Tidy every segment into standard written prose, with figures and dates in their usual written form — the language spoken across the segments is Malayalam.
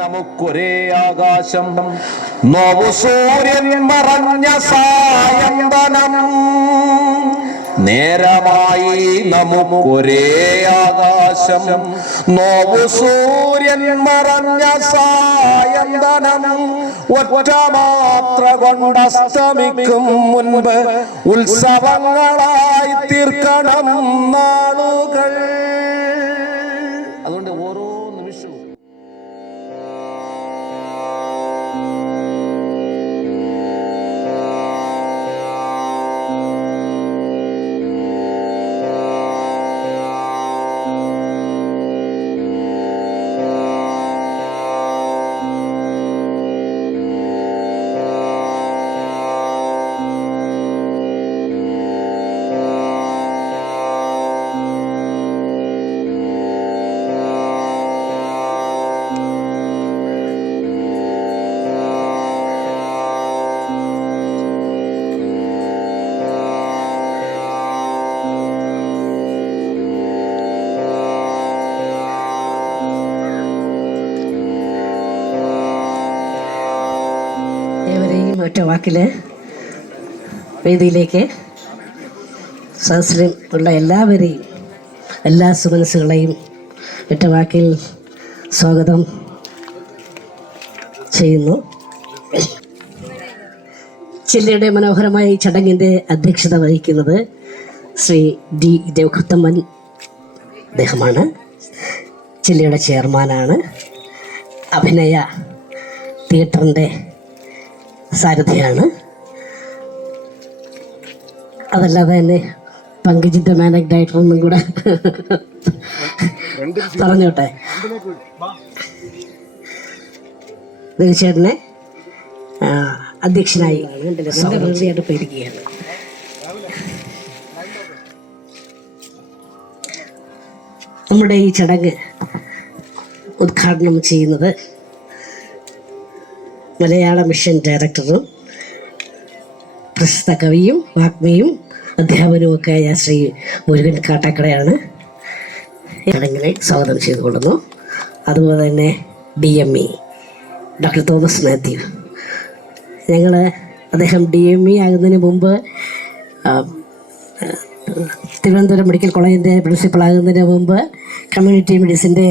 നമുക്കൊരേ ആകാശം നോവു സൂര്യൻ മറഞ്ഞ സായന്തനം നേരമായി നമുക്കൊരേ ആകാശം നോവു സൂര്യൻ മറഞ്ഞ സായന്തനം ഒറ്റ മാത്ര കൊണ്ടസ്തമിക്കും മുൻപ് ഉത്സവങ്ങളായി തീർക്കണം നാളുകൾ. അതുകൊണ്ട് ഓരോ നിമിഷവും ഒറ്റ വാക്കിൽ വേദിയിലേക്ക് സദസ്സിലും ഉള്ള എല്ലാവരെയും എല്ലാ സുമനസ്സുകളെയും ഒറ്റ വാക്കിൽ സ്വാഗതം ചെയ്യുന്നു. ചില്ലയുടെ മനോഹരമായ ഈ ചടങ്ങിൻ്റെ അധ്യക്ഷത വഹിക്കുന്നത് ശ്രീ ഡി ദേവകൃത്തമ്മൻ അദ്ദേഹമാണ്. ചില്ലയുടെ ചെയർമാനാണ്. അഭിനയ തിയേറ്ററിൻ്റെ സാരഥിയാണ്. അതല്ലാതെ തന്നെ പങ്കജിൻ്റെ മാനേജ് ഡയറക്ടർ ഒന്നും കൂടെ പറഞ്ഞോട്ടെ. തീർച്ചയായിട്ടും അധ്യക്ഷനായി വെറുതെയായിട്ട് പോയിരിക്കുകയാണ്. നമ്മുടെ ഈ ചടങ്ങ് ഉദ്ഘാടനം ചെയ്യുന്നത് മലയാള മിഷൻ ഡയറക്ടറും പ്രശസ്ത കവിയും വാഗ്മിയും അധ്യാപനവുമൊക്കെ ആയ ശ്രീ മുരുകൻ കാട്ടാക്കടയാണ്. ചടങ്ങിനെ സ്വാഗതം ചെയ്തുകൊള്ളുന്നു. അതുപോലെ തന്നെ DME ഡോക്ടർ തോമസ് മാത്യു. അദ്ദേഹം DME ആകുന്നതിന് മുമ്പ് തിരുവനന്തപുരം മെഡിക്കൽ കോളേജിൻ്റെ പ്രിൻസിപ്പൾ ആകുന്നതിന് മുമ്പ് കമ്മ്യൂണിറ്റി മെഡിസിൻ്റെ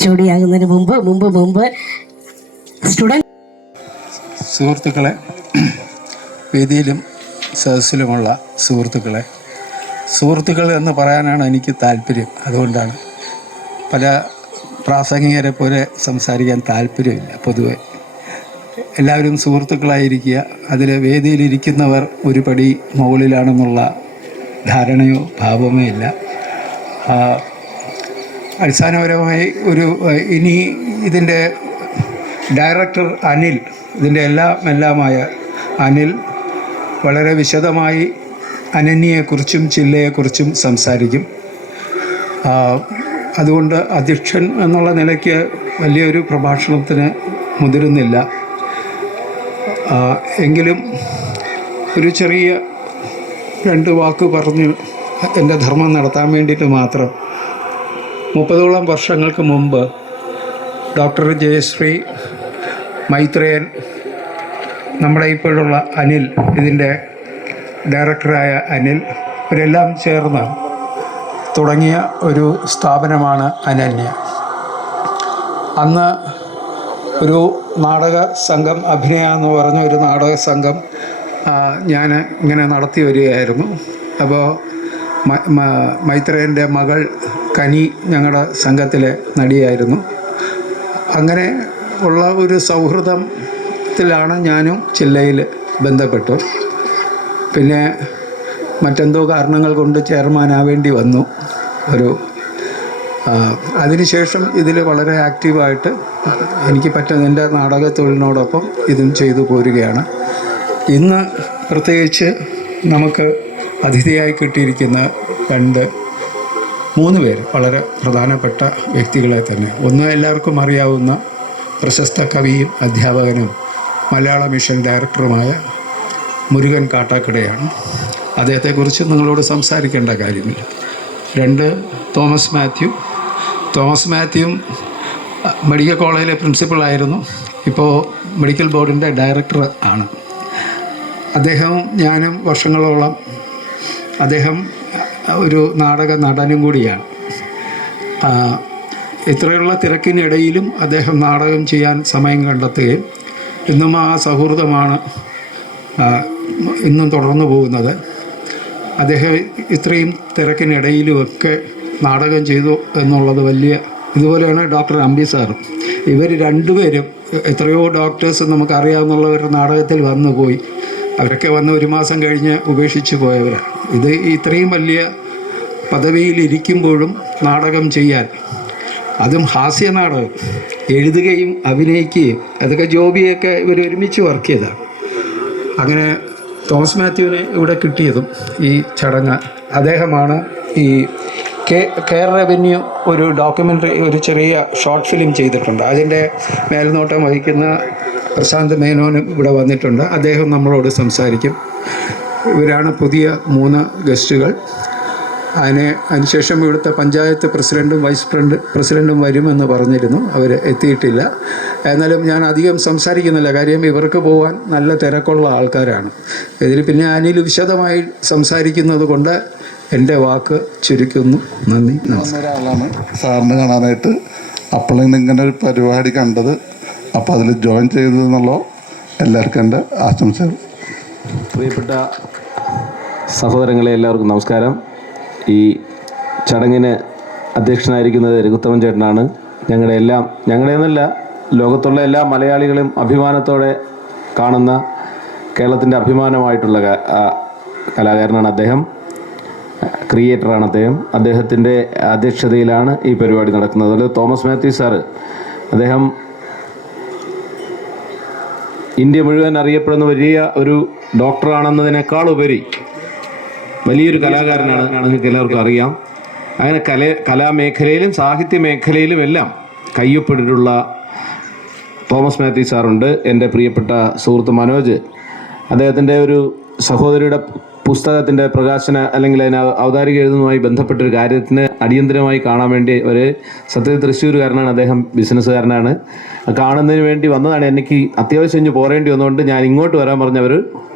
HOD ആകുന്നതിന് മുമ്പ് സ്റ്റുഡൻറ്. സുഹൃത്തുക്കളെ, വേദിയിലും സദസ്സിലുമുള്ള സുഹൃത്തുക്കൾ എന്ന് പറയാനാണ് എനിക്ക് താല്പര്യം. അതുകൊണ്ടാണ് പല പ്രാസംഗികരെ പോലെ സംസാരിക്കാൻ താല്പര്യമില്ല. പൊതുവെ എല്ലാവരും സുഹൃത്തുക്കളായിരിക്കുക. അതിൽ വേദിയിലിരിക്കുന്നവർ ഒരു പടി മുകളിലാണെന്നുള്ള ധാരണയോ ഭാവമോ ഇല്ല. അടിസ്ഥാനപരമായി ഇനി ഇതിൻ്റെ ഡയറക്ടർ അനിൽ, ഇതിൻ്റെ എല്ലാമായ അനിൽ വളരെ വിശദമായി അനന്യയെക്കുറിച്ചും ചില്ലയെക്കുറിച്ചും സംസാരിക്കും. അതുകൊണ്ട് അധ്യക്ഷൻ എന്നുള്ള നിലയ്ക്ക് വലിയൊരു പ്രഭാഷണത്തിന് മുതിരുന്നില്ല. എങ്കിലും ഒരു ചെറിയ 2 വാക്ക് പറഞ്ഞ് എൻ്റെ ധർമ്മം നടത്താൻ വേണ്ടിയിട്ട് മാത്രം 30ഓളം വർഷങ്ങൾക്ക് മുമ്പ് ഡോക്ടർ ജയശ്രീ, മൈത്രേയൻ, നമ്മുടെ ഇപ്പോഴുള്ള അനിൽ, ഇതിൻ്റെ ഡയറക്ടറായ അനിൽ, ഇവരെല്ലാം ചേർന്ന് തുടങ്ങിയ ഒരു സ്ഥാപനമാണ് അനന്യ. അന്ന് ഒരു നാടക സംഘം, അഭിനയ എന്ന് പറഞ്ഞ ഒരു നാടക സംഘം ഞാൻ ഇങ്ങനെ നടത്തി വരികയായിരുന്നു. അപ്പോൾ മൈത്രേയൻ്റെ മകൾ കനി ഞങ്ങളുടെ സംഘത്തിലെ നടിയായിരുന്നു. അങ്ങനെ ഉള്ള ഒരു സൗഹൃദത്തിലാണ് ഞാനും ചില്ലയിൽ ബന്ധപ്പെട്ടു. പിന്നെ മറ്റെന്തോ കാരണങ്ങൾ കൊണ്ട് ചെയർമാനാവേണ്ടി വന്നു. അതിനുശേഷം ഇതിൽ വളരെ ആക്റ്റീവായിട്ട് എനിക്ക് പറ്റുന്ന എൻ്റെ നാടക തൊഴിലിനോടൊപ്പം ഇതും ചെയ്തു പോരുകയാണ്. ഇന്ന് പ്രത്യേകിച്ച് നമുക്ക് അതിഥിയായി കിട്ടിയിരിക്കുന്ന 3 പേര് വളരെ പ്രധാനപ്പെട്ട വ്യക്തികളെ തന്നെ. ഒന്ന് എല്ലാവർക്കും അറിയാവുന്ന പ്രശസ്ത കവിയും അധ്യാപകനും മലയാള മിഷൻ ഡയറക്ടറുമായ മുരുകൻ കാട്ടാക്കടയാണ്. അദ്ദേഹത്തെക്കുറിച്ച് നിങ്ങളോട് സംസാരിക്കേണ്ട കാര്യമില്ല. 2 തോമസ് മാത്യു മെഡിക്കൽ കോളേജിലെ പ്രിൻസിപ്പളായിരുന്നു. ഇപ്പോൾ മെഡിക്കൽ ബോർഡിൻ്റെ ഡയറക്ടർ ആണ്. അദ്ദേഹവും ഞാനും വർഷങ്ങളോളം, അദ്ദേഹം ഒരു നാടക നടനും കൂടിയാണ്. ഇത്രയുള്ള തിരക്കിനിടയിലും അദ്ദേഹം നാടകം ചെയ്യാൻ സമയം കണ്ടെത്തുകയും ഇന്നും ആ സൗഹൃദമാണ് ഇന്നും തുടർന്നു പോകുന്നത്. അദ്ദേഹം ഇത്രയും തിരക്കിനിടയിലുമൊക്കെ നാടകം ചെയ്തു എന്നുള്ളത് വലിയ. ഇതുപോലെയാണ് ഡോക്ടർ അമ്പി സാറും. ഇവർ രണ്ടുപേരും എത്രയോ ഡോക്ടേഴ്സ് നമുക്കറിയാവുന്നവർ നാടകത്തിൽ വന്നു പോയി. അവരൊക്കെ വന്ന് 1 മാസം കഴിഞ്ഞ് ഉപേക്ഷിച്ച് പോയവരാണ്. ഇത് ഇത്രയും വലിയ പദവിയിലിരിക്കുമ്പോഴും നാടകം ചെയ്യാൻ, അതും ഹാസ്യ നാടകം എഴുതുകയും അഭിനയിക്കുകയും, അതൊക്കെ ജോബിയൊക്കെ ഇവർ ഒരുമിച്ച് വർക്ക് ചെയ്തതാണ്. അങ്ങനെ തോമസ് മാത്യുവിനെ ഇവിടെ കിട്ടിയതും ഈ ചടങ്ങ്. അദ്ദേഹമാണ് ഈ കെയർ റവന്യൂ ഒരു ഡോക്യുമെൻ്ററി, ഒരു ചെറിയ ഷോർട്ട് ഫിലിം ചെയ്തിട്ടുണ്ട്. അതിൻ്റെ മേൽനോട്ടം വഹിക്കുന്ന പ്രശാന്ത് മേനോനും ഇവിടെ വന്നിട്ടുണ്ട്. അദ്ദേഹം നമ്മളോട് സംസാരിക്കും. ഇവരാണ് പുതിയ 3 ഗസ്റ്റുകൾ. അതിനുശേഷം ഇവിടുത്തെ പഞ്ചായത്ത് പ്രസിഡൻറ്റും വൈസ് പ്രസിഡൻറ്റും വരുമെന്ന് പറഞ്ഞിരുന്നു. അവർ എത്തിയിട്ടില്ല. എന്നാലും ഞാൻ അധികം സംസാരിക്കുന്നില്ല, കാര്യം ഇവർക്ക് പോകാൻ നല്ല തിരക്കുള്ള ആൾക്കാരാണ്. ഇതിൽ പിന്നെ അനിൽ വിശദമായി സംസാരിക്കുന്നത് കൊണ്ട് എൻ്റെ വാക്ക് ചുരുക്കുന്നു. നന്ദി, നമസ്കാരം. ഒരാളാണ് സാറിന് കാണാനായിട്ട് അപ്പോഴാണ് ഇങ്ങനെ ഒരു പരിപാടി കണ്ടത്. അപ്പോൾ അതിൽ ജോയിൻ ചെയ്തു എന്നുള്ള എല്ലാവർക്കും എൻ്റെ ആശംസകൾ. പ്രിയപ്പെട്ട സഹോദരങ്ങളെ, എല്ലാവർക്കും നമസ്കാരം. ഈ ചടങ്ങിന് അധ്യക്ഷനായിരിക്കുന്നത് രഘുത്തമൻ ചേട്ടനാണ്. ഞങ്ങളുടെയെന്നല്ല, ലോകത്തുള്ള എല്ലാ മലയാളികളും അഭിമാനത്തോടെ കാണുന്ന കേരളത്തിൻ്റെ അഭിമാനമായിട്ടുള്ള കലാകാരനാണ് അദ്ദേഹം. ക്രിയേറ്ററാണ് അദ്ദേഹം. അദ്ദേഹത്തിൻ്റെ അധ്യക്ഷതയിലാണ് ഈ പരിപാടി നടക്കുന്നത്. അതിൽ തോമസ് മാത്യു സാറ്, അദ്ദേഹം ഇന്ത്യ മുഴുവൻ അറിയപ്പെടുന്ന വലിയ ഒരു ഡോക്ടറാണെന്നതിനേക്കാൾ ഉപരി വലിയൊരു കലാകാരനാണ്. നിങ്ങൾക്ക് എല്ലാവർക്കും അറിയാം. അങ്ങനെ കലാമേഖലയിലും സാഹിത്യ മേഖലയിലും എല്ലാം കയ്യൊപ്പിട്ടിട്ടുള്ള തോമസ് മാത്യു സാറുണ്ട്. എൻ്റെ പ്രിയപ്പെട്ട സുഹൃത്ത് മനോജ്, അദ്ദേഹത്തിൻ്റെ ഒരു സഹോദരിയുടെ പുസ്തകത്തിൻ്റെ പ്രകാശന അല്ലെങ്കിൽ അതിന് ഔദാരിക എഴുതുന്നതുമായി ബന്ധപ്പെട്ടൊരു കാര്യത്തിന് അടിയന്തരമായി കാണാൻ വേണ്ടി ഒരു സത്യത്തിൽ തൃശ്ശൂരുകാരനാണ് അദ്ദേഹം, ബിസിനസ്സുകാരനാണ്. കാണുന്നതിന് വേണ്ടി വന്നതാണ്. എനിക്ക് അത്യാവശ്യം ഇഞ്ഞ് പോരേണ്ടി വന്നുകൊണ്ട് ഞാൻ ഇങ്ങോട്ട് വരാൻ പറഞ്ഞവർ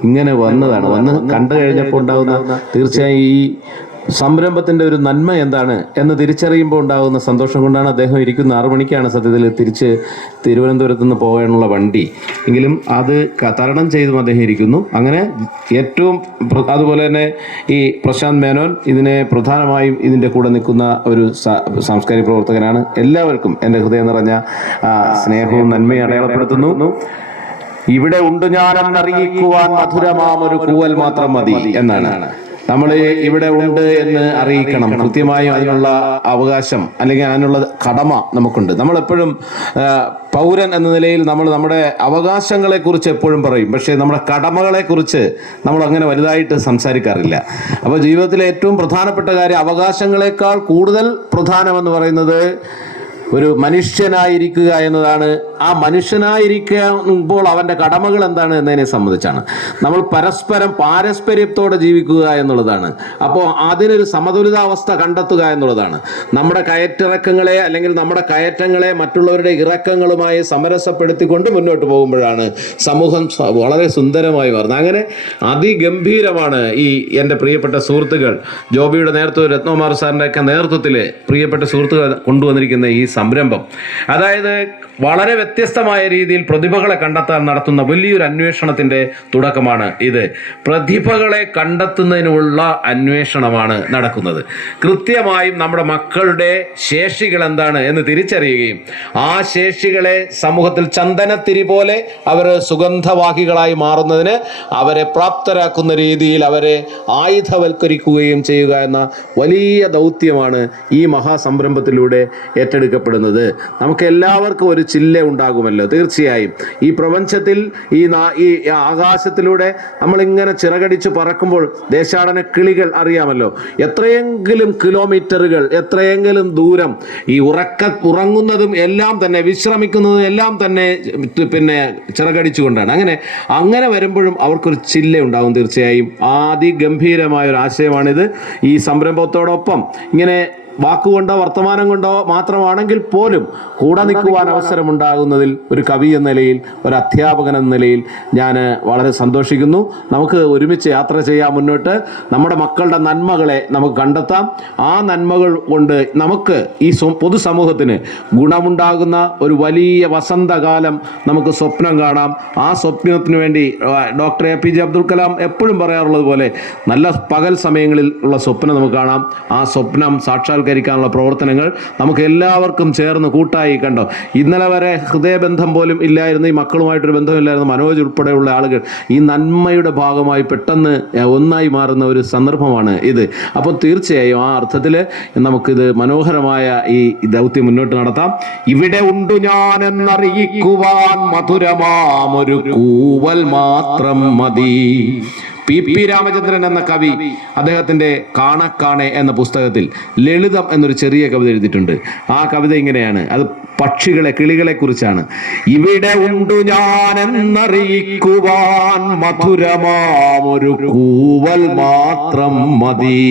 ഇങ്ങനെ വന്നതാണ്. വന്ന് കണ്ടു കഴിഞ്ഞപ്പോൾ ഉണ്ടാകുന്ന തീർച്ചയായും ഈ സംരംഭത്തിൻ്റെ ഒരു നന്മ എന്താണ് എന്ന് തിരിച്ചറിയുമ്പോൾ ഉണ്ടാകുന്ന സന്തോഷം കൊണ്ടാണ് അദ്ദേഹം ഇരിക്കുന്ന 6 മണിക്കാണ് സത്യത്തിൽ തിരിച്ച് തിരുവനന്തപുരത്ത് നിന്ന് പോകാനുള്ള വണ്ടി. എങ്കിലും അത് തരണം ചെയ്തും അദ്ദേഹം ഇരിക്കുന്നു. അങ്ങനെ ഏറ്റവും അതുപോലെ തന്നെ ഈ പ്രശാന്ത് മേനോൻ ഇതിനെ പ്രധാനമായും ഇതിൻ്റെ കൂടെ നിൽക്കുന്ന ഒരു സാംസ്കാരിക പ്രവർത്തകനാണ്. എല്ലാവർക്കും എൻ്റെ ഹൃദയം നിറഞ്ഞ സ്നേഹവും നന്മയും അടയാളപ്പെടുത്തുന്നു. ഇവിടെ ഉണ്ട് ഞാനെന്നറിയിക്കുവാൻ മധുരമാമൊരു കൂവൽ മാത്രം മതി എന്നാണ്. നമ്മൾ ഇവിടെ ഉണ്ട് എന്ന് അറിയിക്കണം. കൃത്യമായും അതിനുള്ള അവകാശം അല്ലെങ്കിൽ അതിനുള്ള കടമ നമുക്കുണ്ട്. നമ്മളെപ്പോഴും പൗരൻ എന്ന നിലയിൽ നമ്മുടെ അവകാശങ്ങളെക്കുറിച്ച് എപ്പോഴും പറയും, പക്ഷേ നമ്മുടെ കടമകളെക്കുറിച്ച് നമ്മൾ അങ്ങനെ വലുതായിട്ട് സംസാരിക്കാറില്ല. അപ്പോൾ ജീവിതത്തിലെ ഏറ്റവും പ്രധാനപ്പെട്ട കാര്യം, അവകാശങ്ങളെക്കാൾ കൂടുതൽ പ്രധാനമെന്ന് പറയുന്നത് ഒരു മനുഷ്യനായിരിക്കുക എന്നതാണ്. ആ മനുഷ്യനായിരിക്കുമ്പോൾ അവൻ്റെ കടമകൾ എന്താണ് എന്നതിനെ സംബന്ധിച്ചാണ്. നമ്മൾ പരസ്പരം പാരസ്പര്യത്തോടെ ജീവിക്കുക എന്നുള്ളതാണ്. അപ്പോൾ അതിനൊരു സമതുലിതാവസ്ഥ കണ്ടെത്തുക എന്നുള്ളതാണ്. നമ്മുടെ കയറ്റിറക്കങ്ങളെ അല്ലെങ്കിൽ നമ്മുടെ കയറ്റങ്ങളെ മറ്റുള്ളവരുടെ ഇറക്കങ്ങളുമായി സമരസപ്പെടുത്തിക്കൊണ്ട് മുന്നോട്ട് പോകുമ്പോഴാണ് സമൂഹം വളരെ സുന്ദരമായി മാറുന്നത്. അങ്ങനെ അതിഗംഭീരമാണ് ഈ എൻ്റെ പ്രിയപ്പെട്ട സുഹൃത്തുക്കൾ, ജോബിയുടെ നേതൃത്വം, രത്നകുമാർ സാറിൻ്റെയൊക്കെ നേതൃത്വത്തിൽ പ്രിയപ്പെട്ട സുഹൃത്തുക്കൾ കൊണ്ടുവന്നിരിക്കുന്ന ഈ സംരംഭം. അതായത് വളരെ വ്യത്യസ്തമായ രീതിയിൽ പ്രതിഭകളെ കണ്ടെത്താൻ നടത്തുന്ന വലിയൊരു അന്വേഷണത്തിൻ്റെ തുടക്കമാണ് ഇത്. പ്രതിഭകളെ കണ്ടെത്തുന്നതിനുള്ള അന്വേഷണമാണ് നടക്കുന്നത്. കൃത്യമായും നമ്മുടെ മക്കളുടെ ശേഷികൾ എന്താണ് എന്ന് തിരിച്ചറിയുകയും ആ ശേഷികളെ സമൂഹത്തിൽ ചന്ദനത്തിരി പോലെ അവർ സുഗന്ധവാഹികളായി മാറുന്നതിന് അവരെ പ്രാപ്തരാക്കുന്ന രീതിയിൽ അവരെ ആയുധവൽക്കരിക്കുകയും ചെയ്യുക എന്ന വലിയ ദൗത്യമാണ് ഈ മഹാസംരംഭത്തിലൂടെ ഏറ്റെടുക്കപ്പെടുന്നത്. നമുക്ക് എല്ലാവർക്കും ഒരു ചില്ല ഉണ്ടാകുമല്ലോ. തീർച്ചയായും ഈ പ്രപഞ്ചത്തിൽ ഈ ആകാശത്തിലൂടെ നമ്മളിങ്ങനെ ചിറകടിച്ച് പറക്കുമ്പോൾ ദേശാടന കിളികൾ അറിയാമല്ലോ, എത്രയെങ്കിലും കിലോമീറ്ററുകൾ, എത്രയെങ്കിലും ദൂരം ഈ ഉറങ്ങുന്നതും എല്ലാം തന്നെ വിശ്രമിക്കുന്നതും എല്ലാം തന്നെ പിന്നെ ചിറകടിച്ചുകൊണ്ടാണ്. അങ്ങനെ വരുമ്പോഴും അവർക്കൊരു ചില്ല ഉണ്ടാകും. തീർച്ചയായും അതിഗംഭീരമായൊരു ആശയമാണിത്. ഈ സംരംഭത്തോടൊപ്പം ഇങ്ങനെ വാക്കുകൊണ്ടോ വർത്തമാനം കൊണ്ടോ മാത്രമാണെങ്കിൽ പോലും കൂടെ നിൽക്കുവാൻ അവസരമുണ്ടാകുന്നതിൽ ഒരു കവി എന്ന നിലയിൽ, ഒരു അധ്യാപകൻ എന്ന നിലയിൽ ഞാൻ വളരെ സന്തോഷിക്കുന്നു. നമുക്ക് ഒരുമിച്ച് യാത്ര ചെയ്യാം മുന്നോട്ട്. നമ്മുടെ മക്കളുടെ നന്മകളെ നമുക്ക് കണ്ടെത്താം. ആ നന്മകൾ കൊണ്ട് നമുക്ക് ഈ പൊതുസമൂഹത്തിന് ഗുണമുണ്ടാകുന്ന ഒരു വലിയ വസന്തകാലം നമുക്ക് സ്വപ്നം കാണാം. ആ സ്വപ്നത്തിന് വേണ്ടി ഡോക്ടർ APJ അബ്ദുൽ കലാം എപ്പോഴും പറയാറുള്ളത് പോലെ നല്ല പകൽ സമയങ്ങളിൽ ഉള്ള സ്വപ്നം നമുക്ക് കാണാം. ആ സ്വപ്നം സാക്ഷാത്കരിക്കാനുള്ള പ്രവർത്തനങ്ങൾ നമുക്ക് എല്ലാവർക്കും ചേർന്ന് കൂട്ടായി കണ്ടോ. ഇന്നലെ വരെ ഹൃദയബന്ധം പോലും ഇല്ലായിരുന്നു, ഈ മക്കളുമായിട്ടൊരു ബന്ധമില്ലായിരുന്നു മനോജ് ഉൾപ്പെടെയുള്ള ആളുകൾ ഈ നന്മയുടെ ഭാഗമായി പെട്ടെന്ന് ഒന്നായി മാറുന്ന ഒരു സന്ദർഭമാണ് ഇത്. അപ്പോൾ തീർച്ചയായും ആ അർത്ഥത്തിൽ നമുക്കിത് മനോഹരമായ ഈ ദൗത്യം മുന്നോട്ട് നടത്താം. ഇവിടെ ഉണ്ടു ഞാൻ എന്നറിയിക്കുവാൻ മധുരമാമൊരു കൂവൽ മാത്രം മതി. PP രാമചന്ദ്രൻ എന്ന കവി അദ്ദേഹത്തിൻ്റെ കാണക്കാണെ എന്ന പുസ്തകത്തിൽ ലളിതം എന്നൊരു ചെറിയ കവിത എഴുതിയിട്ടുണ്ട്. ആ കവിത ഇങ്ങനെയാണ്, അത് പക്ഷികളെ, കിളികളെ കുറിച്ചാണ്. ഇവിടെ ഉണ്ടു ഞാൻ എന്നറിയിക്കുവാൻ മധുരമാമൊരു കൂവൽ മാത്രം മതി.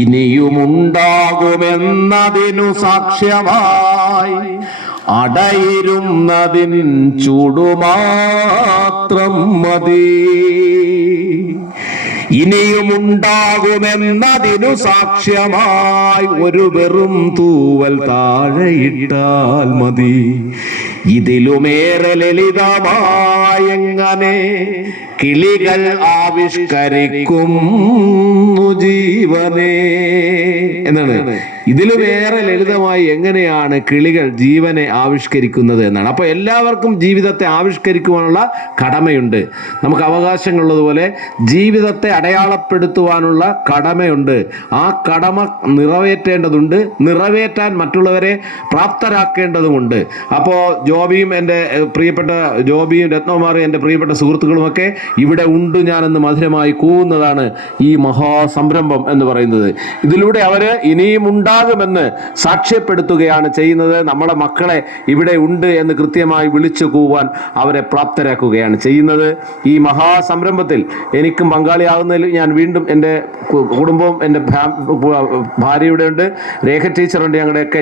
ഇനിയുമുണ്ടാകുമെന്നതിനു സാക്ഷ്യമായി അടയിരുന്നതിൻ ചൂടുമാത്രം മതി. ഇനിയുമുണ്ടാകുമെന്നതിനു സാക്ഷ്യമായി ഒരു വെറും തൂവൽ താഴെയിട്ടാൽ മതി. ഇതിലുമേറെ ലളിതമായെങ്ങനെ കിളികൾ ആവിഷ്കരിക്കുന്നു ജീവനെ എന്നാണ്. ഇതിലുമേറെ ലളിതമായി എങ്ങനെയാണ് കിളികൾ ജീവനെ ആവിഷ്കരിക്കുന്നത് എന്നാണ്. അപ്പോൾ എല്ലാവർക്കും ജീവിതത്തെ ആവിഷ്കരിക്കുവാനുള്ള കടമയുണ്ട്. നമുക്ക് അവകാശങ്ങളുള്ളതുപോലെ ജീവിതത്തെ അടയാളപ്പെടുത്തുവാനുള്ള കടമയുണ്ട്. ആ കടമ നിറവേറ്റേണ്ടതുണ്ട്, നിറവേറ്റാൻ മറ്റുള്ളവരെ പ്രാപ്തരാക്കേണ്ടതുമുണ്ട്. അപ്പോൾ ജോബിയും എൻ്റെ പ്രിയപ്പെട്ട ജോബിയും രത്നകുമാറും എൻ്റെ പ്രിയപ്പെട്ട സുഹൃത്തുക്കളുമൊക്കെ ഇവിടെ ഉണ്ട് ഞാനെന്ന് മധുരമായി കൂവുന്നതാണ് ഈ മഹാസംരംഭം എന്ന് പറയുന്നത്. ഇതിലൂടെ അവർ ഇനിയും ഉണ്ടാകുമെന്ന് സാക്ഷ്യപ്പെടുത്തുകയാണ് ചെയ്യുന്നത്. നമ്മുടെ മക്കളെ ഇവിടെ ഉണ്ട് എന്ന് കൃത്യമായി വിളിച്ചു കൂവാൻ അവരെ പ്രാപ്തരാക്കുകയാണ് ചെയ്യുന്നത്. ഈ മഹാസംരംഭത്തിൽ എനിക്കും പങ്കാളിയാകുന്നതിൽ ഞാൻ വീണ്ടും എൻ്റെ കുടുംബവും എൻ്റെ ഭാര്യയുടെ ഉണ്ട്, രേഖ ടീച്ചറുണ്ട്,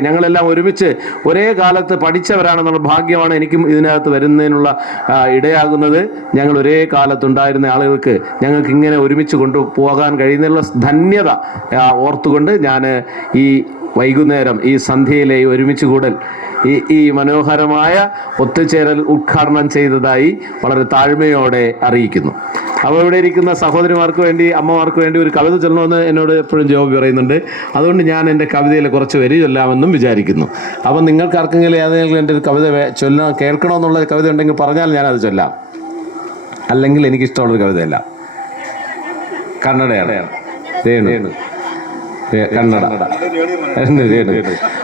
ഞങ്ങളെല്ലാം ഒരുമിച്ച് ഒരേ കാലത്ത് പഠിച്ചവരാണെന്നുള്ള ഭാഗ്യമാണ് എനിക്കും ഇതിനകത്ത് വരുന്നതിനുള്ള ഇടയാകുന്നത്. ഞങ്ങൾ ഒരേ കാലത്തുണ്ടായിരുന്ന ആളുകൾക്ക് ഞങ്ങൾക്ക് ഇങ്ങനെ ഒരുമിച്ച് കൊണ്ടുപോകാൻ കഴിയുന്നതിനുള്ള ധന്യത ഓർത്തുകൊണ്ട് ഞാൻ ഈ വൈകുന്നേരം ഈ സന്ധ്യയിലെ ഒരുമിച്ച് കൂടൽ ഈ മനോഹരമായ ഒത്തുചേരൽ ഉദ്ഘാടനം ചെയ്തതായി വളരെ താഴ്മയോടെ അറിയിക്കുന്നു. അപ്പോൾ ഇവിടെ ഇരിക്കുന്ന സഹോദരിമാർക്ക് വേണ്ടി, അമ്മമാർക്ക് വേണ്ടി ഒരു കവിത ചൊല്ലണമെന്ന് എന്നോട് എപ്പോഴും ജോബ് പറയുന്നുണ്ട്. അതുകൊണ്ട് ഞാൻ എൻ്റെ കവിതയിൽ കുറച്ച് വരി ചൊല്ലാമെന്നും വിചാരിക്കുന്നു. അപ്പം നിങ്ങൾക്ക് ആർക്കെങ്കിലും ഏതെങ്കിലും എൻ്റെ ഒരു കവിത കേൾക്കണമെന്നുള്ള കവിത ഉണ്ടെങ്കിൽ പറഞ്ഞാൽ ഞാനത് ചൊല്ലാം. അല്ലെങ്കിൽ എനിക്കിഷ്ടമുള്ളൊരു കവിതയല്ല, കന്നഡയാണ്, കന്നഡ.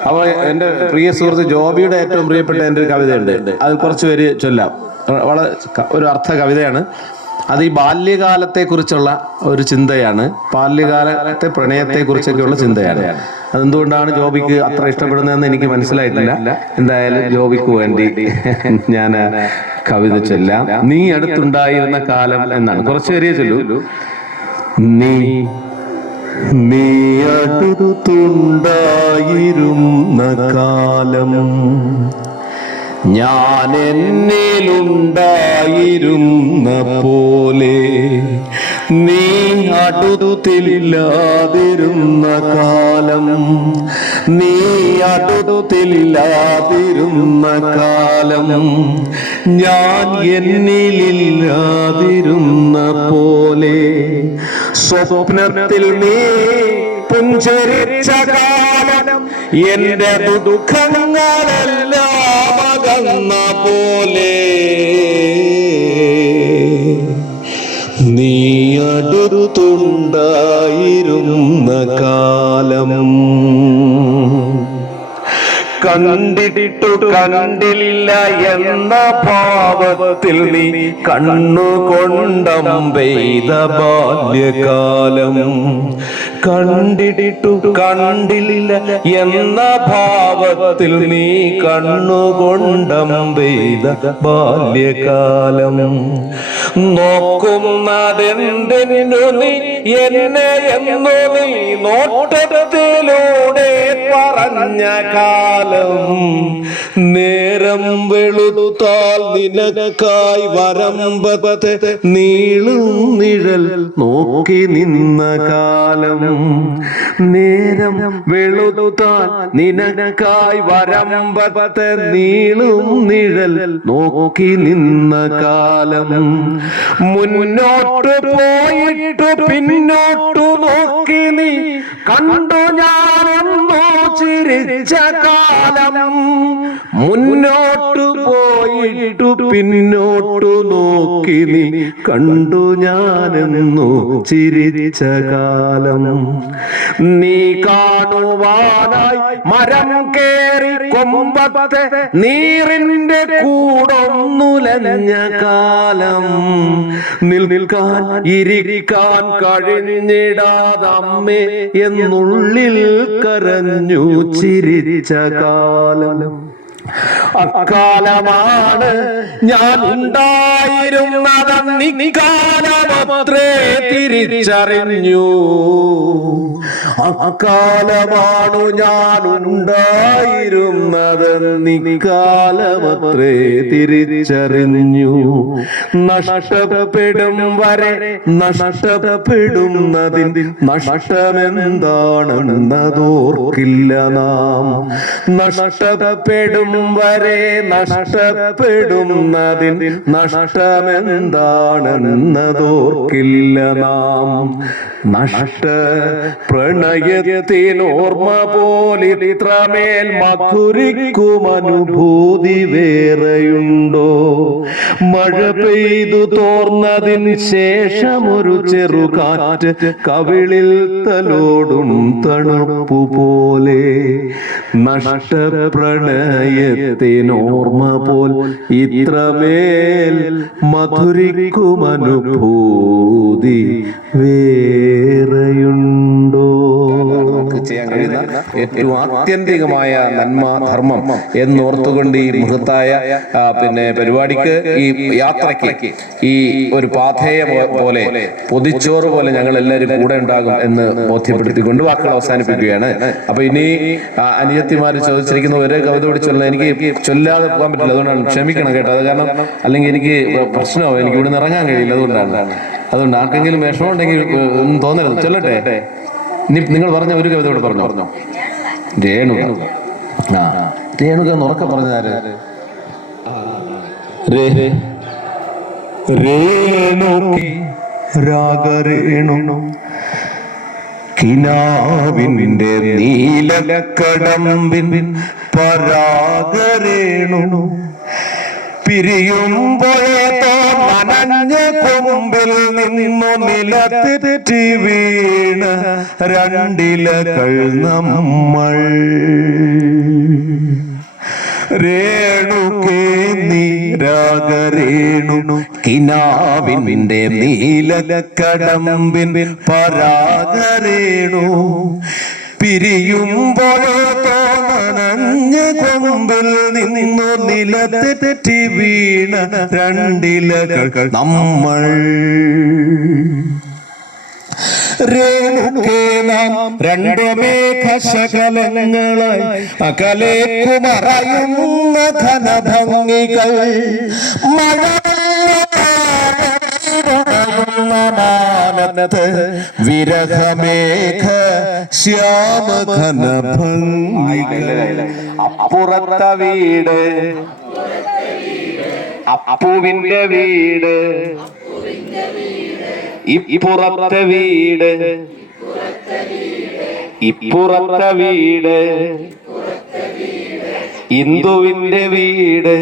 അപ്പോൾ എൻ്റെ പ്രിയ സുഹൃത്ത് ജോബിയുടെ ഏറ്റവും പ്രിയപ്പെട്ട എൻ്റെ ഒരു കവിതയുണ്ട്, അത് കുറച്ച് പേര് ചൊല്ലാം. വളരെ ഒരു അർത്ഥ കവിതയാണ്. അത് ഈ ബാല്യകാലത്തെക്കുറിച്ചുള്ള ഒരു ചിന്തയാണ്, ബാല്യകാലത്തെ പ്രണയത്തെക്കുറിച്ചൊക്കെയുള്ള ചിന്തയാണ്. അതെന്തുകൊണ്ടാണ് ജോബിക്ക് അത്ര ഇഷ്ടപ്പെടുന്നതെന്ന് എനിക്ക് മനസ്സിലായിട്ടില്ല. എന്തായാലും ജോബിക്ക് വേണ്ടി ഞാൻ കവിത ചൊല്ലാം. നീ അടുത്തുണ്ടായിരുന്ന കാലം എന്നാണ്. കുറച്ച് പേരെ ചൊല്ലൂ. നീ അടുത്തുണ്ടായിരുന്ന കാലം ഞാൻ എന്നിലുണ്ടായിരുന്ന പോലെ, നീ അടുത്തില്ലാതിരുന്ന കാലം, നീ അടുത്തില്ലാതിരുന്ന കാലം ഞാൻ എന്നിലില്ലാതിരുന്ന പോലെ, സ്വപ്നത്തിൽ നീ പുഞ്ചരിച്ച കാലം എന്റെ ദുഃഖങ്ങളെല്ലാം അകന്ന പോലെ, നീ അടുത്തുണ്ടായിരുന്ന കാലം കണ്ടിട്ടു കണ്ടില്ല എന്ന ഭാവത്തിൽ നീ കണ്ണുകൊണ്ടം പെയ്ത ബാല്യകാലം, കണ്ടിട്ടു കണ്ടില്ല എന്ന ഭാവത്തിൽ നീ കണ്ണുകൊണ്ടമ്പെയ്ത ബാല്യകാലം നോക്കുന്നതെന്തിനു നീ എന്നെ എന്നു നീ നോട്ടത്തിലൂടെ പറഞ്ഞ കാലം നേരം വെളുത്താൽ നിനക്കായി വരമ്പത്തെ നീളും നിഴൽ നോക്കി നിന്ന കാലം നേരം വെളുത്താൽ നിനക്കായി വരമ്പത്തെ നീളും നിഴൽ നോക്കി നിന്ന കാലം മുന്നോട്ട് പോയിട്ട് പിന്നോട്ടു നോക്കി നീ കണ്ടു ഞാനെന്നോ ചിരിച്ച കാലം മുന്നോട്ടു പോയിട്ടു പിന്നോട്ടു നോക്കി നീ കണ്ടു ഞാനെന്നു ചിരിച്ച കാലം നീ കാണുവാനായി മരം കേറി കൊമ്പത്തെ നീറിന്റെ കൂടൊന്നുലഞ്ഞ കാലം നിൽക്കാൻ ഇരിക്കാൻ കഴിഞ്ഞിടാതമ്മേ എന്നുള്ളിൽ കരഞ്ഞു ചിരിച്ച കാലം അക്കാലമാണ് ഞാൻ ഉണ്ടായിരുന്നതെന്നിക്കാലമത്രേ തിരിച്ചറിഞ്ഞു അക്കാലമാണു ഞാൻ ഉണ്ടായിരുന്നതെന്നിക്കാലമത്രേ തിരിച്ചറിഞ്ഞു നഷ്ടപ്പെടും വരെ നഷ്ടപ്പെടുന്നതിൻ നഷ്ടമെന്താണെന്നതോർക്കില്ല നാം നഷ്ടപ്പെടും വരെ നഷ്ടപ്പെടുന്നതിൻ നഷ്ടമെന്താണെന്നതോർക്കില്ല നാം നഷ്ട പ്രണയത്തിനോർമ്മ പോലിത്രമേൽ മധുരിക്കും അനുഭൂതി വേറെയുണ്ടോ മഴ പെയ്തു തോർന്നതിന് ശേഷം ഒരു ചെറുകാറ്റ് കവിളിൽ തലോടും തണുപ്പു പോലെ നഷ്ട പ്രണയത്തിനോർമ്മ പോൽ ഇത്രമേൽ മധുരിക്കും അനുഭൂതി വേറെയുണ്ടോ? ചെയ്യാൻ കഴിയുന്ന ഏറ്റവും ആത്യന്തികമായ നന്മ ധർമ്മം എന്നോർത്തുകൊണ്ട് ഈ മഹത്തായ പരിപാടിക്ക് ഈ യാത്രയ്ക്ക് ഈ ഒരു പാഥേയ പോലെ പൊതിച്ചോറ് പോലെ ഞങ്ങൾ എല്ലാവരും കൂടെ ഉണ്ടാകും എന്ന് ബോധ്യപ്പെടുത്തിക്കൊണ്ട് വാക്കുകൾ അവസാനിപ്പിക്കുകയാണ്. അപ്പൊ ഇനി അനുജത്തിമാര് ചോദിച്ചിരിക്കുന്ന ഒരേ കവിത കൂടി ചൊല്ലാൻ എനിക്ക് ചൊല്ലാതെ പോകാൻ പറ്റില്ല, അതുകൊണ്ടാണ് ക്ഷമിക്കണം കേട്ടോ. അത് കാരണം അല്ലെങ്കിൽ എനിക്ക് പ്രശ്നമാവും, എനിക്ക് ഇവിടെ നിന്ന് ഇറങ്ങാൻ കഴിയില്ല. അതുകൊണ്ട് ആർക്കെങ്കിലും വിഷമം ഉണ്ടെങ്കിൽ ഒന്നും തോന്നരുത്, ചൊല്ലട്ടെ. നിങ്ങൾ പറഞ്ഞ ഒരു കവിത കൂടെ പറഞ്ഞോ. രേണുക ഉറക്കെ പറഞ്ഞാല് രാഗരേണു കിനാവിന്റെ നീലക്കടമ്പിൻ പരാഗരേണു പിരിയുമ്പോഴേതോ നനഞ്ഞ കൊമ്പിൽ നിന്നു നിലതെറ്റി വീണ രണ്ടിലകൾ നമ്മൾ രേണുകേ നീരാഗരേണു കിനാവിന്റെ നീലക്കടമ്പിൻ പരാഗരേണു പിരിയുമ്പോഴോ നനഞ്ഞ കൊമ്പിൽ നിന്നു നിലതെറ്റി വീണ രണ്ടിലകൾ നമ്മൾ രേണുകേ നാം രണ്ടു മേഘശകലങ്ങളായി അകലേക്കു മറയുന്ന ഘനഭംഗികൾ മാനത്ത് വിരഹമേഘ ശ്യാമഘനഭംഗികൾ അപ്പുറത്ത വീട് അപ്പുവിന്റെ വീട് ഇപ്പുറത്തെ വീട് ഇപ്പുറത്തെ വീട് ഇന്ദുവിന്റെ വീട്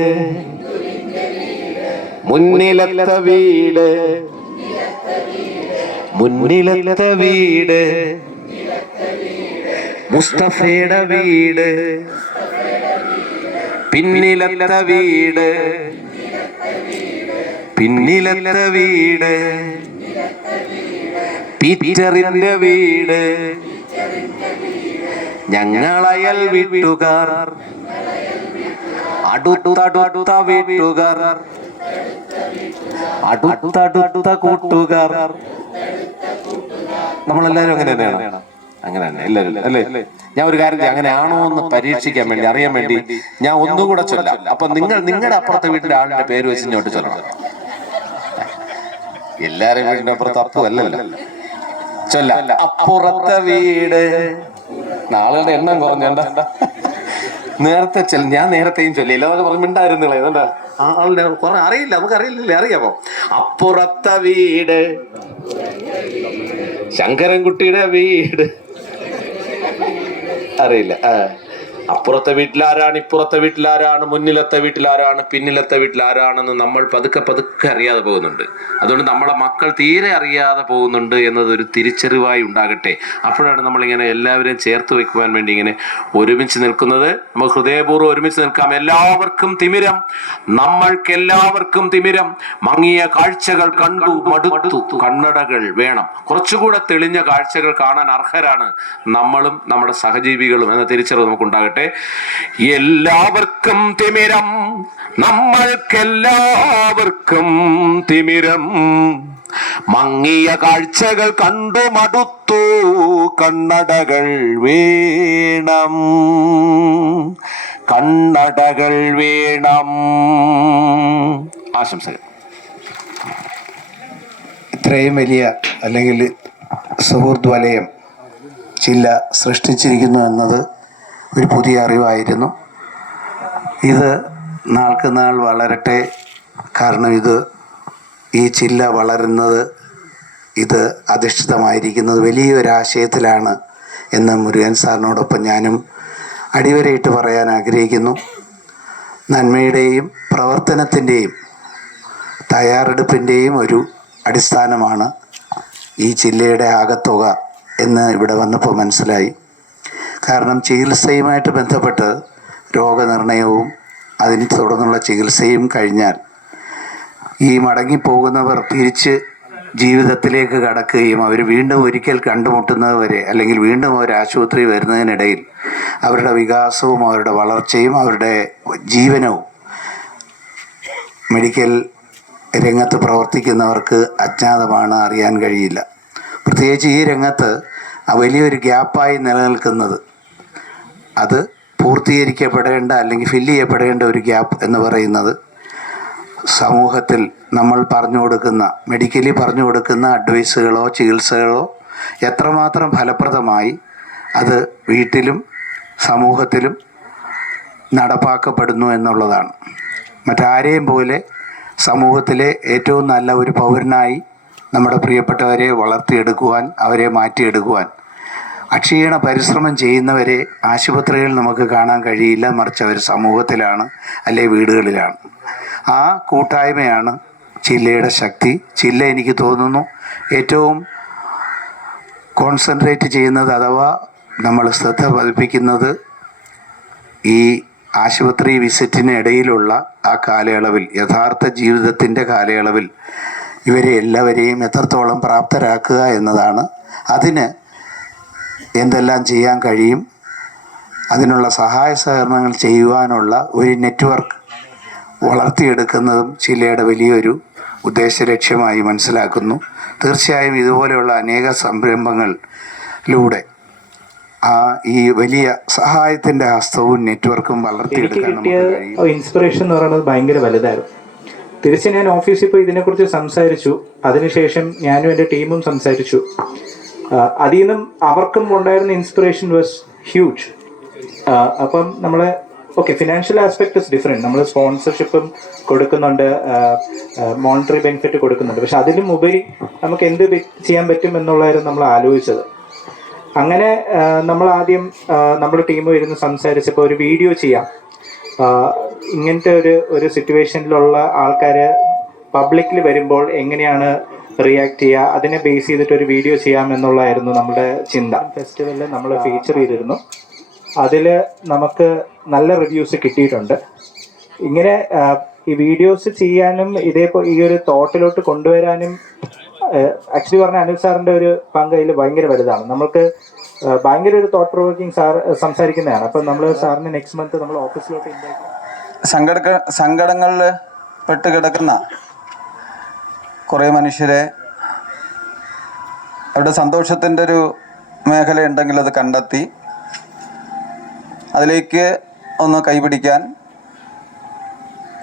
മുന്നിലത്തെ വീട് മുന്നിലത്തെ വീട് മുസ്തഫയുടെ വീട് പിന്നിലത്തെ വീട് പിന്നിലത്തെ വീട് പീറ്ററിന്റെ വീട് ഞങ്ങളയൽ വീട്ടുകാർ, അടുത്തടുത്ത വീട്ടുകാർ, അടുത്തടുത്ത കൂട്ടുകാർ. നമ്മളെല്ലാവരും അങ്ങനെ തന്നെയാണ്. അങ്ങനെ തന്നെ എല്ലാവരും അല്ലേ? ഞാൻ ഒരു കാര്യം ചെയ്യാം, അങ്ങനെ ആണോ എന്ന് പരീക്ഷിക്കാൻ വേണ്ടി, അറിയാൻ വേണ്ടി ഞാൻ ഒന്നുകൂടെ ചൊല്ലാം. അപ്പൊ നിങ്ങളുടെ അപ്പുറത്തെ വീട്ടിലെ ആളിന്റെ പേര് വെച്ച് ഇങ്ങോട്ട് ചൊല്ലണം. എല്ലാരും വീടിന്റെ അപ്പുറത്ത് അപ്പു അല്ലല്ലോ. ചൊല്ല, അപ്പുറത്തെ വീട്. ആളുകളുടെ എണ്ണം കുറഞ്ഞണ്ട. നേരത്തെ ഞാൻ നേരത്തെയും ചൊല്ലിയില്ല, അതൊക്കെ പറഞ്ഞിട്ടുണ്ടായിരുന്നില്ല. ഇതെന്താ ആളുടെ കുറെ അറിയില്ല, നമുക്ക് അറിയില്ലേ? അറിയാമോ? അപ്പുറത്തെ വീട് ശങ്കരൻകുട്ടിയുടെ വീട്. അറിയില്ല. അപ്പുറത്തെ വീട്ടിലാരാണ്, ഇപ്പുറത്തെ വീട്ടിലാരാണ്, മുന്നിലത്തെ വീട്ടിലാരാണ്, പിന്നിലത്തെ വീട്ടിലാരാണെന്ന് നമ്മൾ പതുക്കെ അറിയാതെ പോകുന്നുണ്ട്. അതുകൊണ്ട് നമ്മളെ മക്കൾ തീരെ അറിയാതെ പോകുന്നുണ്ട് എന്നതൊരു തിരിച്ചറിവായി ഉണ്ടാകട്ടെ. അപ്പോഴാണ് നമ്മളിങ്ങനെ എല്ലാവരെയും ചേർത്ത് വെക്കുവാൻ വേണ്ടി ഇങ്ങനെ ഒരുമിച്ച് നിൽക്കുന്നത്. നമുക്ക് ഹൃദയപൂർവ്വം ഒരുമിച്ച് നിൽക്കാം. എല്ലാവർക്കും തിമിരം, നമ്മൾക്കെല്ലാവർക്കും തിമിരം. മങ്ങിയ കാഴ്ചകൾ കണ്ടു മടുത്തു, കണ്ണടകൾ വേണം. കുറച്ചുകൂടെ തെളിഞ്ഞ കാഴ്ചകൾ കാണാൻ അർഹരാണ് നമ്മളും നമ്മുടെ സഹജീവികളും എന്ന തിരിച്ചറിവ് നമുക്കുണ്ടാകട്ടെ. എല്ലാവർക്കും തിമിരം, നമ്മൾക്കെല്ലാവർക്കും തിമിരം. മങ്ങിയ കാഴ്ചകൾ കണ്ടു മടുത്തു, കണ്ണടകൾ വേണം, കണ്ണടകൾ വേണം. ആശംസകൾ. ഇത്രയും വലിയ അല്ലെങ്കിൽ സുഹൃത്ത് വലയം ജില്ല സൃഷ്ടിച്ചിരിക്കുന്നു എന്നത് ഒരു പുതിയ അറിവായിരുന്നു. ഇത് നാൾക്ക് നാൾ വളരട്ടെ. കാരണം ഈ ജില്ല വളരുന്നത്, ഇത് അധിഷ്ഠിതമായിരിക്കുന്നത് വലിയൊരാശയത്തിലാണ് എന്ന് മുരുകൻ സാറിനോടൊപ്പം ഞാനും അടിവരയിട്ട് പറയാൻ ആഗ്രഹിക്കുന്നു. നന്മയുടെയും പ്രവർത്തനത്തിൻ്റെയും തയ്യാറെടുപ്പിൻ്റെയും ഒരു അടിസ്ഥാനമാണ് ഈ ജില്ലയുടെ ആകത്തുക എന്ന് ഇവിടെ വന്നപ്പോൾ മനസ്സിലായി. കാരണം ചികിത്സയുമായിട്ട് ബന്ധപ്പെട്ട് രോഗനിർണയവും അതിന് തുടർന്നുള്ള ചികിത്സയും കഴിഞ്ഞാൽ ഈ മടങ്ങിപ്പോകുന്നവർ തിരിച്ച് ജീവിതത്തിലേക്ക് കടക്കുകയും അവർ വീണ്ടും ഒരിക്കൽ കണ്ടുമുട്ടുന്നത് വരെ, അല്ലെങ്കിൽ വീണ്ടും ഒരു ആശുപത്രി വരുന്നതിനിടയിൽ അവരുടെ വികാസവും അവരുടെ വളർച്ചയും അവരുടെ ജീവനവും മെഡിക്കൽ രംഗത്ത് പ്രവർത്തിക്കുന്നവർക്ക് അജ്ഞാതമാണ്, അറിയാൻ കഴിയില്ല. പ്രത്യേകിച്ച് ഈ രംഗത്ത് വലിയൊരു ഗ്യാപ്പായി നിലനിൽക്കുന്നത്, അത് പൂർത്തീകരിക്കപ്പെടേണ്ട അല്ലെങ്കിൽ ഫില്ല് ചെയ്യപ്പെടേണ്ട ഒരു ഗ്യാപ്പ് എന്ന് പറയുന്നത് സമൂഹത്തിൽ നമ്മൾ പറഞ്ഞു കൊടുക്കുന്ന, മെഡിക്കലി പറഞ്ഞു കൊടുക്കുന്ന അഡ്വൈസുകളോ ചികിത്സകളോ എത്രമാത്രം ഫലപ്രദമായി അത് വീട്ടിലും സമൂഹത്തിലും നടപ്പാക്കപ്പെടുന്നു എന്നുള്ളതാണ്. മറ്റാരെയും പോലെ സമൂഹത്തിലെ ഏറ്റവും നല്ല ഒരു പൗരനായി നമ്മുടെ പ്രിയപ്പെട്ടവരെ വളർത്തിയെടുക്കുവാൻ, അവരെ മാറ്റിയെടുക്കുവാൻ അക്ഷീണ പരിശ്രമം ചെയ്യുന്നവരെ ആശുപത്രികളിൽ നമുക്ക് കാണാൻ കഴിയില്ല. മറിച്ച് അവർ സമൂഹത്തിലാണ്, അല്ലെ വീടുകളിലാണ്. ആ കൂട്ടായ്മയാണ് ജില്ലയുടെ ശക്തി. ജില്ല എനിക്ക് തോന്നുന്നു ഏറ്റവും കോൺസെൻട്രേറ്റ് ചെയ്യുന്നത്, അഥവാ നമ്മൾ ശ്രദ്ധ പതിപ്പിക്കുന്നത് ഈ ആശുപത്രി വിസിറ്റിന് ഇടയിലുള്ള ആ കാലയളവിൽ, യഥാർത്ഥ ജീവിതത്തിൻ്റെ കാലയളവിൽ ഇവരെ എല്ലാവരെയും എത്രത്തോളം പ്രാപ്തരാക്കുക എന്നതാണ്. അതിന് എന്തെല്ലാം ചെയ്യാൻ കഴിയും, അതിനുള്ള സഹായ സഹകരണങ്ങൾ ചെയ്യുവാനുള്ള ഒരു നെറ്റ്വർക്ക് വളർത്തിയെടുക്കുന്നതും ജില്ലയുടെ വലിയൊരു ഉദ്ദേശ ലക്ഷ്യമായി മനസ്സിലാക്കുന്നു. തീർച്ചയായും ഇതുപോലെയുള്ള അനേക സംരംഭങ്ങളിലൂടെ ഈ വലിയ സഹായത്തിൻ്റെ ഹസ്തവും നെറ്റ്വർക്കും വളർത്തിയെടുക്കാൻ നമുക്ക് കഴിയും. ഇൻസ്പിറേഷൻ എന്ന് പറയുന്നത് ഭയങ്കര വലുതായിരുന്നു. തിരിച്ച് ഞാൻ ഓഫീസിൽ പോയി ഇതിനെക്കുറിച്ച് സംസാരിച്ചു. അതിനുശേഷം ഞാനും എൻ്റെ ടീമും സംസാരിച്ചു. അതിൽ നിന്നും അവർക്കും ഉണ്ടായിരുന്ന ഇൻസ്പിറേഷൻ വാസ് ഹ്യൂജ്. അപ്പം നമ്മൾ ഫിനാൻഷ്യൽ ആസ്പെക്ട് ഇസ് ഡിഫറെൻറ്റ്. നമ്മൾ സ്പോൺസർഷിപ്പും കൊടുക്കുന്നുണ്ട്, മോണിറ്ററി ബെനിഫിറ്റ് കൊടുക്കുന്നുണ്ട്. പക്ഷെ അതിലും ഉപരി നമുക്ക് എന്ത് ചെയ്യാൻ പറ്റും എന്നുള്ളതായിരുന്നു നമ്മൾ ആലോചിച്ചത്. അങ്ങനെ നമ്മൾ ആദ്യം നമ്മുടെ ടീം ഇരുന്ന് സംസാരിച്ചപ്പോൾ ഒരു വീഡിയോ ചെയ്യാം, ഇങ്ങനത്തെ ഒരു സിറ്റുവേഷനിലുള്ള ആൾക്കാർ പബ്ലിക്കിൽ വരുമ്പോൾ എങ്ങനെയാണ് റിയാക്ട് ചെയ്യുക, അതിനെ ബേസ് ചെയ്തിട്ട് ഒരു വീഡിയോ ചെയ്യാമെന്നുള്ളതായിരുന്നു നമ്മുടെ ചിന്ത. ഫെസ്റ്റിവലിൽ നമ്മൾ ഫീച്ചർ ചെയ്തിരുന്നു. അതിൽ നമുക്ക് നല്ല റിവ്യൂസ് കിട്ടിയിട്ടുണ്ട്. ഇങ്ങനെ ഈ വീഡിയോസ് ചെയ്യാനും ഈ ഒരു തോട്ടിലോട്ട് കൊണ്ടുവരാനും ആക്ച്വലി പറഞ്ഞ അനിൽ സാറിൻ്റെ ഒരു പങ്ക് അതിൽ ഭയങ്കര വലുതാണ്. നമ്മൾക്ക് ഭയങ്കര ഒരു തോട്ട് പ്രൊവോക്കിംഗ് സാർ സംസാരിക്കുന്നതാണ്. അപ്പം നമ്മൾ സാറിന് നെക്സ്റ്റ് മന്ത് നമ്മൾ ഓഫീസിലോട്ട് സങ്കടങ്ങളിൽ പെട്ട് കിടക്കുന്ന കുറേ മനുഷ്യരെ അവരുടെ സന്തോഷത്തിൻ്റെ ഒരു മേഖല ഉണ്ടെങ്കിൽ അത് കണ്ടെത്തി അതിലേക്ക് ഒന്ന് കൈപിടിക്കാൻ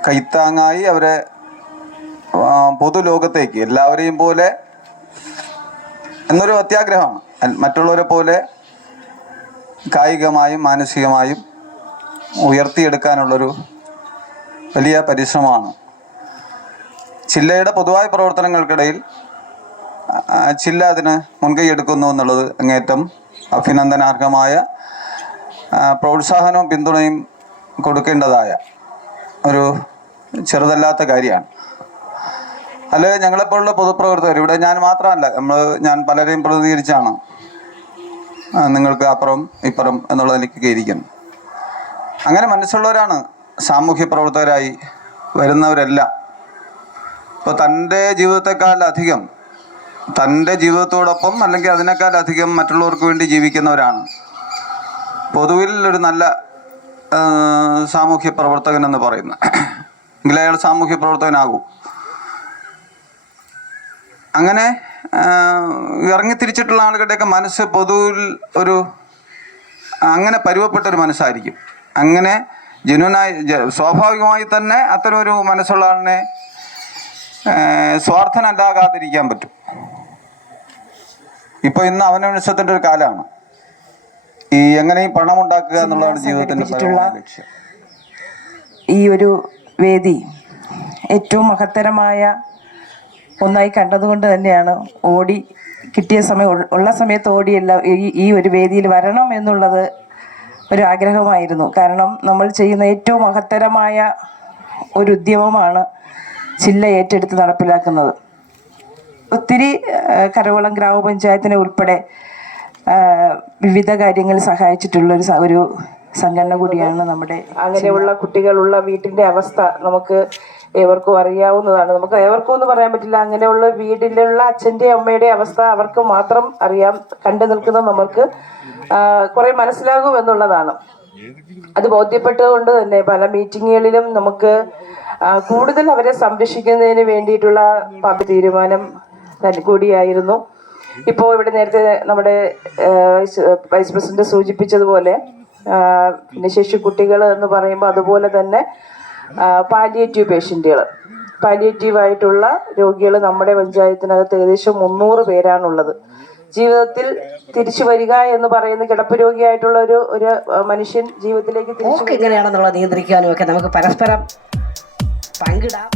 കൈത്താങ്ങായി അവരെ പൊതുലോകത്തേക്ക് എല്ലാവരെയും പോലെ എന്നൊരു അത്യാഗ്രഹമാണ്. മറ്റുള്ളവരെ പോലെ കായികമായും മാനസികമായും ഉയർത്തിയെടുക്കാനുള്ളൊരു വലിയ പരിശ്രമമാണ്. ചില്ലയുടെ പൊതുവായ പ്രവർത്തനങ്ങൾക്കിടയിൽ ചില്ല അതിന് മുൻകൈ എടുക്കുന്നു എന്നുള്ളത് അങ്ങേറ്റം അഭിനന്ദനാർഹമായ പ്രോത്സാഹനവും പിന്തുണയും കൊടുക്കേണ്ടതായ ഒരു ചെറുതല്ലാത്ത കാര്യമാണ്. അല്ലെ ഞങ്ങളെപ്പോലുള്ള പൊതുപ്രവർത്തകർ ഇവിടെ ഞാൻ മാത്രമല്ല, ഞാൻ പലരെയും പ്രതികരിച്ചാണ് നിങ്ങൾക്ക് അപ്പുറം ഇപ്പുറം എന്നുള്ള നിലയ്ക്ക് ഇരിക്കുന്നത്. അങ്ങനെ മനസ്സുള്ളവരാണ് സാമൂഹ്യ പ്രവർത്തകരായി വരുന്നവരെല്ലാം. ഇപ്പോൾ തൻ്റെ ജീവിതത്തെക്കാളധികം തൻ്റെ ജീവിതത്തോടൊപ്പം അല്ലെങ്കിൽ അതിനേക്കാളധികം മറ്റുള്ളവർക്ക് വേണ്ടി ജീവിക്കുന്നവരാണ് പൊതുവിൽ ഒരു നല്ല സാമൂഹ്യ പ്രവർത്തകൻ എന്ന് പറയുന്നത്. എങ്കിൽ അയാൾ സാമൂഹ്യ പ്രവർത്തകനാകൂ. അങ്ങനെ ഇറങ്ങിത്തിരിച്ചിട്ടുള്ള ആളുകളുടെയൊക്കെ മനസ്സ് പൊതുവിൽ ഒരു അങ്ങനെ പരുവപ്പെട്ടൊരു മനസ്സായിരിക്കും. അങ്ങനെ ജനുവനായി സ്വാഭാവികമായി തന്നെ അത്തരം ഒരു മനസ്സുള്ള ആളിനെ സ്വാർത്ഥനല്ലാകാതിരിക്കാൻ പറ്റും. ഇപ്പോൾ ഇന്ന് അവനവനിഷ്ടത്തിൻ്റെ ഒരു കാലമാണ്. ഈ എങ്ങനെയും പണം ഉണ്ടാക്കുക എന്നുള്ളതാണ് ജീവിതത്തിൻ്റെ ലക്ഷ്യം. ഈ ഒരു വേദി ഏറ്റവും മഹത്തരമായ ഒന്നായി കണ്ടതുകൊണ്ട് തന്നെയാണ് ഓടി കിട്ടിയ സമയം ഉള്ള സമയത്ത് ഓടിയല്ല ഈ ഒരു വേദിയിൽ വരണം എന്നുള്ളത് ഒരു ആഗ്രഹമായിരുന്നു. കാരണം നമ്മൾ ചെയ്യുന്ന ഏറ്റവും മഹത്തരമായ ഒരു ഉദ്യമമാണ് ചില്ല ഏറ്റെടുത്ത് നടപ്പിലാക്കുന്നത്. ഒത്തിരി കരകുളം ഗ്രാമപഞ്ചായത്തിനെ ഉൾപ്പെടെ വിവിധ കാര്യങ്ങളിൽ സഹായിച്ചിട്ടുള്ള ഒരു സംഘടന കൂടിയാണ് നമ്മുടെ. അങ്ങനെയുള്ള കുട്ടികളുള്ള വീട്ടിൻ്റെ അവസ്ഥ നമുക്ക് ഏവർക്കും അറിയാവുന്നതാണ്. നമുക്ക് ഏവർക്കും എന്ന് പറയാൻ പറ്റില്ല. അങ്ങനെയുള്ള വീട്ടിലുള്ള അച്ഛൻ്റെ അമ്മയുടെ അവസ്ഥ അവർക്ക് മാത്രം അറിയാം. കണ്ടു നിൽക്കുന്ന നമുക്ക് കുറെ മനസ്സിലാകുമെന്നുള്ളതാണ്. അത് ബോധ്യപ്പെട്ടുകൊണ്ട് തന്നെ പല മീറ്റിങ്ങുകളിലും നമുക്ക് കൂടുതൽ അവരെ സംരക്ഷിക്കുന്നതിന് വേണ്ടിയിട്ടുള്ള തീരുമാനം കൂടിയായിരുന്നു. ഇപ്പോൾ ഇവിടെ നേരത്തെ നമ്മുടെ വൈസ് പ്രസിഡന്റ് സൂചിപ്പിച്ചതുപോലെ ഭിന്നശേഷി കുട്ടികൾ എന്ന് പറയുമ്പോൾ അതുപോലെ തന്നെ പാലിയേറ്റീവ് പേഷ്യൻറ്റുകൾ, പാലിയേറ്റീവായിട്ടുള്ള രോഗികൾ നമ്മുടെ പഞ്ചായത്തിനകത്ത് ഏകദേശം 300 പേരാണുള്ളത്. ജീവിതത്തിൽ തിരിച്ചു വരിക എന്ന് പറയുന്ന കിടപ്പ് രോഗിയായിട്ടുള്ള ഒരു മനുഷ്യൻ ജീവിതത്തിലേക്ക് തിരിച്ചു എങ്ങനെയാണെന്നുള്ളത് നിയന്ത്രിക്കാനും ഒക്കെ നമുക്ക് പരസ്പരം പങ്കിടാം.